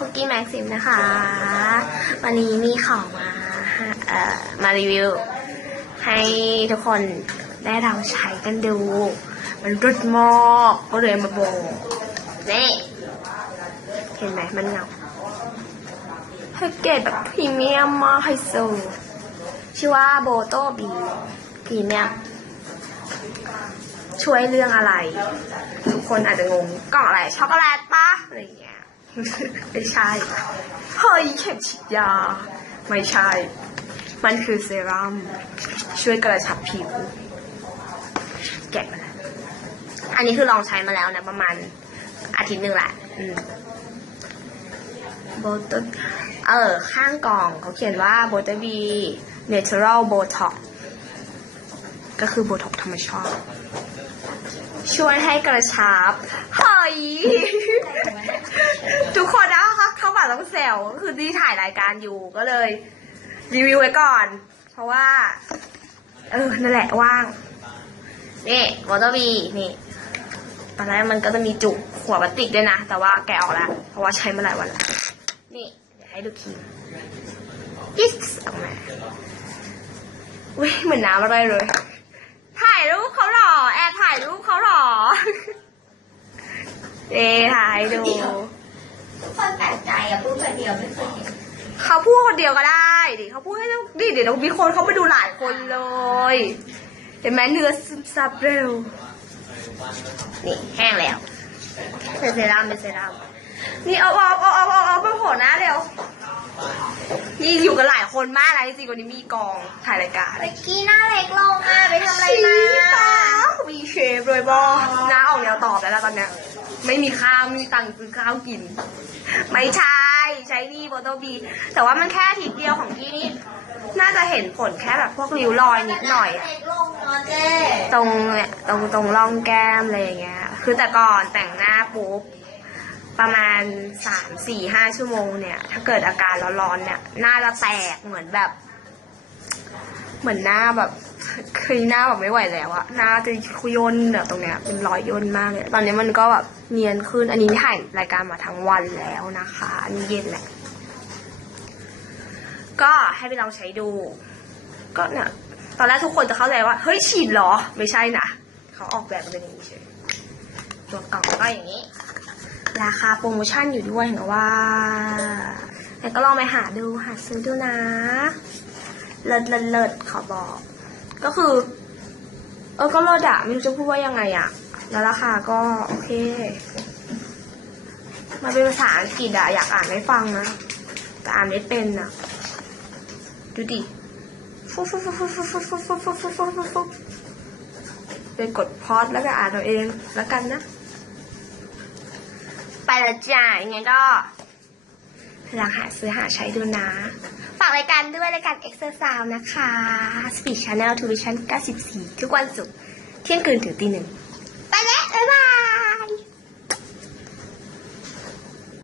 คุกกี้แม็กซิมนะคะ วันนี้มีของมาเอ่อมารีวิว ให้ทุกคนได้ลองใช้กันดู มันรุดมากก็เลยมาโบนี่ เห็นไหมมันเงาแพ็กเกจแบบพรีเมียมมากไฮโซชื่อว่าโบโตบีพรีเมียมช่วยเรื่องอะไร ทุกคนอาจจะงงกล่องอะไรช็อกโกแลตปะอะไรอย่างเงี้ย ไม่ใช่ เฮ้ยเข็มฉีดยา ไม่ใช่ มันคือเซรั่มช่วยกระชับผิว แกะมาแล้วอันนี้คือลองใช้มาแล้วนะประมาณอาทิตย์หนึ่งแหละอืมโบตเออ ข้างกล่องเขาเขียนว่าโบตบี natural botox ก็คือโบท็อกธรรมชาติช่วยให้กระชับเฮ้ย ทุกคนนะคะเข้ามาต้องแซวก็ คือที่ถ่ายรายการอยู่ก็เลย รีวิวไว้ก่อน เพราะว่า เออนั่นแหละว่าง นี่วอเตอร์บีนี่ ตอนแรกมันก็จะมีจุกหัวพลาสติกด้วยนะ แต่ว่าแกะออกแล้ว เพราะว่าใช้มาหลายวันแล้ว นี่เดี๋ยวให้ดูครีมยิสออกมาอุ้ยเหมือนน้ำอะไรเลย ถ่ายรูปเขาหรอแอบถ่ายรูปเขาหรอเอ๊ถ่ายดู คนแปลกใจอะพูดคนเดียวไม่เคยเห็นเขาพูดคนเดียวก็ได้ดิเขาพูดให้ต้องดิเดี๋ยวมีคนเขาไปดูหลายคนเลย เห็นไหมเนื้อซึมซับเร็ว นี่แห้งแล้วเป็นเซรั่มเป็นเซรั่มนี่เอาเอาเอาเอาเอาเอาไปโผล่หน้าเร็ว นี่อยู่กันหลายคนมากนะจริงๆวันนี้มีกองถ่ายรายการเมื่อกี้หน้าเล็กลงอะไปทำอะไรมา มีเชฟเลยบอน้าออกแนวตอบแล้วล่ะตอนเนี้ย ไม่มีข้าวไม่มีตังค์ซื้อข้าวกิน ไม่ใช่ใช้นี่โบโตบีแต่ว่ามันแค่อาทีเดียวของพี่นี่ น่าจะเห็นผลแค่แบบพวกริ้วรอยนิดหน่อยอะ เล็กลงเนาะเจ๊ตรงเนี่ยตรงตรงร่องแก้มอะไรอย่างเงี้ย คือแต่ก่อนแต่งหน้าปุ๊บประมาณสามสี่ห้าชั่วโมงเนี่ย ถ้าเกิดอาการร้อนๆเนี่ย หน้าจะแตกเหมือนแบบ เหมือนหน้าแบบ คือหน้าแบบไม่ไหวแล้วอะหน้าจะคุยย่นแบบตรงเนี้ยเป็นรอยย่นมากเลยตอนนี้มันก็แบบเนียนขึ้น อันนี้ถ่ายรายการมาทั้งวันแล้วนะคะ อันนี้เย็นแหละก็ให้ไปลองใช้ดู ก็เนี่ยตอนแรกทุกคนจะเข้าใจว่า เฮ้ยฉีดเหรอ ไม่ใช่นะเขาออกแบบมาเป็นอย่างนี้เฉยตัวกล่องก็อย่างนี้ ราคาโปรโมชั่นอยู่ด้วยเห็นว่าแต่ก็ลองไปหาดูหาซื้อดูนะ เลิศเลิศเลิศขอบอก ก็คือ เออก็เลิศอะไม่รู้จะพูดว่ายังไงอะแล้วราคาก็โอเค มันเป็นภาษาอังกฤษอะอยากอ่านให้ฟังนะแต่อ่านไม่เป็นอะดูดิฟุ๊บฟุ๊บฟุ๊บฟุ๊บฟุ๊บฟุ๊บฟุ๊บฟุ๊บฟุ๊บฟุ๊บฟุ๊บฟุ๊บไปกดพอดแล้วก็อ่านเอาเองแล้วกันนะ ไปแล้วจ้ายังไงก็ ลองหาซื้อหาใช้ดูนะ ฝากรายการด้วยรายการ Exercise นะคะ Speed Channel Tuition 94 ทุกวันศุกร์เที่ยงคืนถึงตีหนึ่ง ไปแล้ว บ๊ายบาย